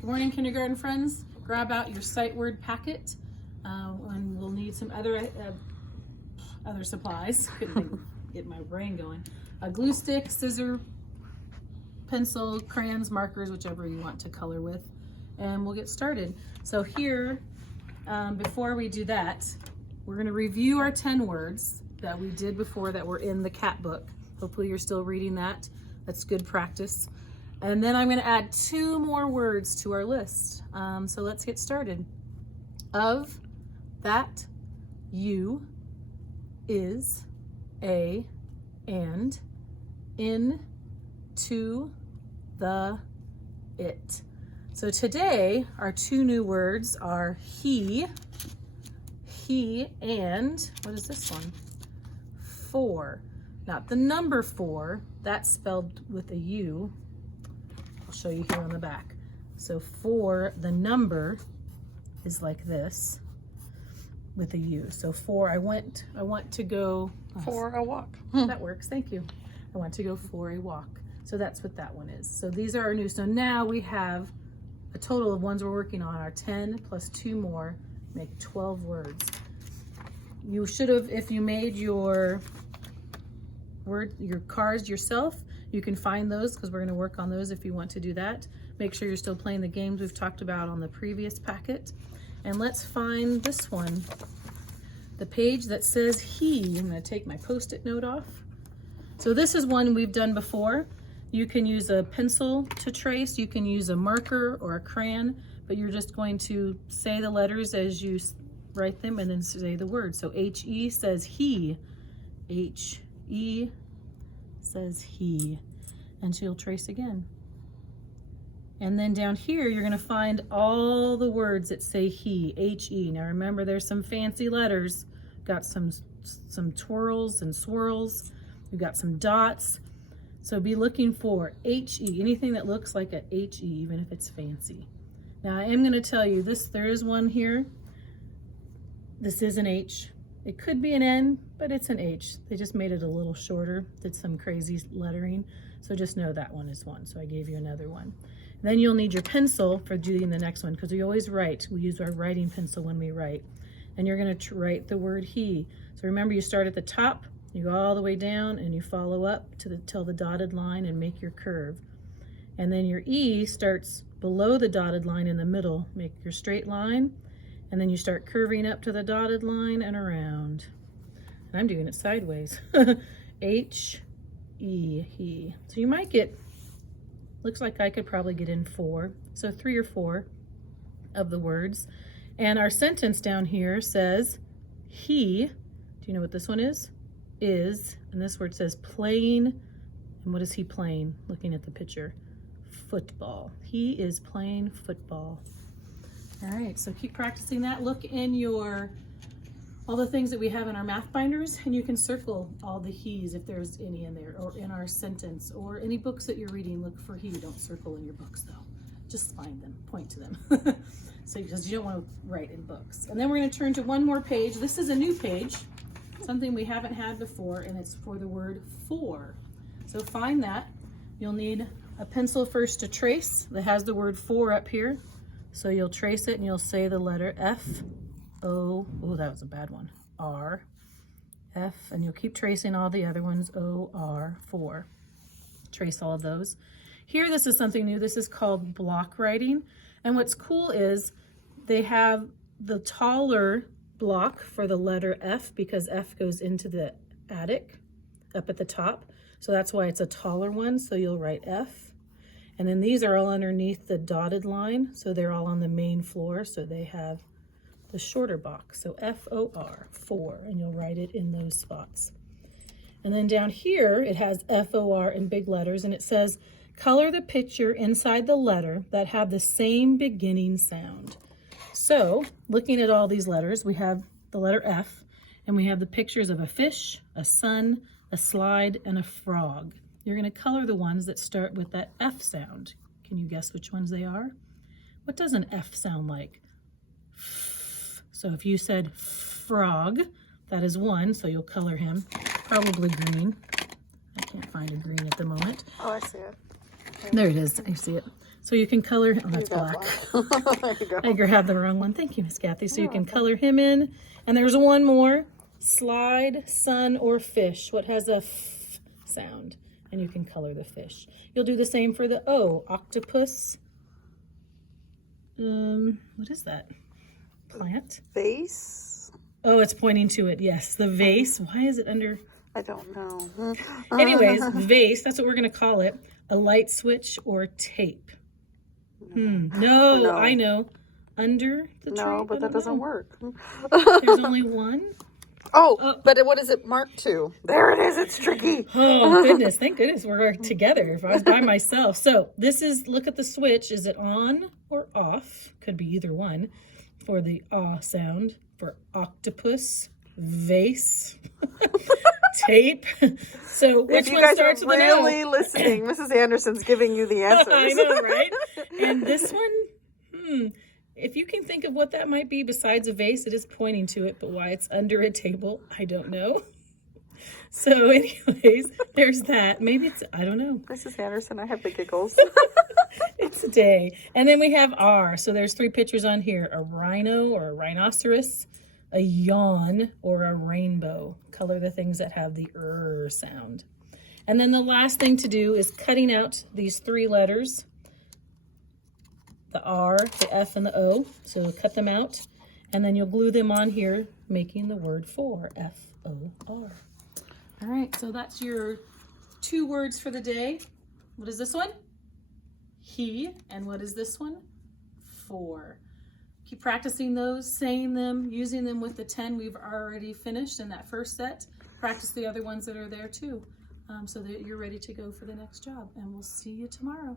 Good morning, kindergarten friends. Grab out your sight word packet, and we'll need some other supplies. Couldn't get my brain going. A glue stick, scissor, pencil, crayons, markers, whichever you want to color with, and we'll get started. So here, before we do that, we're going to review our 10 words that we did before that were in the cat book. Hopefully you're still reading that. That's good practice. And then I'm going to add 2 more words to our list. So let's get started. Of, that, you, is, a, and, in, to, the, it. So today our 2 new words are he, and, what is this one? For. Not the number 4, that's spelled with a U. I'll show you here on the back. So for, the number is like this with a U. So for, I want to go for a walk. That works, thank you. I want to go for a walk. So that's what that one is. So these are our new. So now we have a total of ones we're working on are 10 plus 2 more, make 12 words. You should have, if you made your cards yourself, you can find those because we're going to work on those if you want to do that. Make sure you're still playing the games we've talked about on the previous packet. And let's find this one. The page that says he. I'm going to take my Post-it note off. So this is one we've done before. You can use a pencil to trace. You can use a marker or a crayon, but you're just going to say the letters as you write them and then say the word. So H-E says he. H-E says he. And she'll trace again. And then down here, you're going to find all the words that say he, H-E. Now remember, there's some fancy letters. Got some twirls and swirls. We've got some dots. So be looking for H-E, anything that looks like a H-E, even if it's fancy. Now I am going to tell you this, there is one here. This is an H. It could be an N, but it's an H. They just made it a little shorter, did some crazy lettering. So just know that one is one. So I gave you another one. Then you'll need your pencil for doing the next one because we always write. We use our writing pencil when we write. And you're going to write the word he. So remember, you start at the top, you go all the way down, and you follow up till the dotted line and make your curve. And then your E starts below the dotted line in the middle. Make your straight line. And then you start curving up to the dotted line and around. And I'm doing it sideways. H-E, he. So you might get, looks like I could probably get in 4. So 3 or 4 of the words. And our sentence down here says, he, do you know what this one is? Is, and this word says playing. And what is he playing? Looking at the picture. Football. He is playing football. All right, so keep practicing that. Look in all the things that we have in our math binders, and you can circle all the he's if there's any in there, or in our sentence, or any books that you're reading, look for he. Don't circle in your books though. Just find them, point to them. So because you don't want to write in books. And then we're going to turn to one more page. This is a new page, something we haven't had before, and it's for the word for. So find that. You'll need a pencil first to trace that has the word for up here. So you'll trace it and you'll say the letter F, O, oh, that was a bad one, R, F, and you'll keep tracing all the other ones, O, R, 4. Trace all of those. Here, this is something new. This is called block writing. And what's cool is they have the taller block for the letter F because F goes into the attic up at the top. So that's why it's a taller one. So you'll write F. And then these are all underneath the dotted line. So they're all on the main floor. So they have the shorter box. So F-O-R, 4, and you'll write it in those spots. And then down here, it has F-O-R in big letters, and it says, color the picture inside the letter that have the same beginning sound. So looking at all these letters, we have the letter F, and we have the pictures of a fish, a sun, a slide, and a frog. You're going to color the ones that start with that F sound. Can you guess which ones they are? What does an F sound like? So if you said frog, that is 1, so you'll color him. Probably green. I can't find a green at the moment. Oh, I see it. There it is. I see it. So you can color, oh, You that's got black. There you go. I grabbed the wrong one. Thank you, Miss Kathy. So you can color him in. And there's one more. Slide, sun, or fish. What has a f sound? And you can color the fish. You'll do the same for the O. Octopus. What is that? Plant? Vase? Oh, it's pointing to it. Yes, the vase. Why is it under? I don't know. Anyways, vase. That's what we're going to call it. A light switch or tape. No, I know. Under the tree? No, but that doesn't work. There's only one? Oh, but what is it marked to? There it is. It's tricky. Oh, goodness. Thank goodness we're together. If I was by myself. So this is, look at the switch. Is it on or off? Could be either one for the ah sound. For octopus, vase, tape. So which If you one guys starts are with an O? really listening, Mrs. Anderson's giving you the answers. I know, right? And this one, if you can think of what that might be besides a vase, it is pointing to it, but why it's under a table, I don't know. So anyways, there's that. Maybe it's, I don't know. Mrs. Anderson, I have the giggles. It's a day. And then we have R. So there's 3 pictures on here. A rhino or a rhinoceros, a yawn, or a rainbow. Color the things that have the sound. And then the last thing to do is cutting out these 3 letters. The R, the F, and the O. So cut them out. And then you'll glue them on here, making the word for, F-O-R. All right, so that's your 2 words for the day. What is this one? He. And what is this one? For. Keep practicing those, saying them, using them with the 10 we've already finished in that first set. Practice the other ones that are there too, so that you're ready to go for the next job. And we'll see you tomorrow.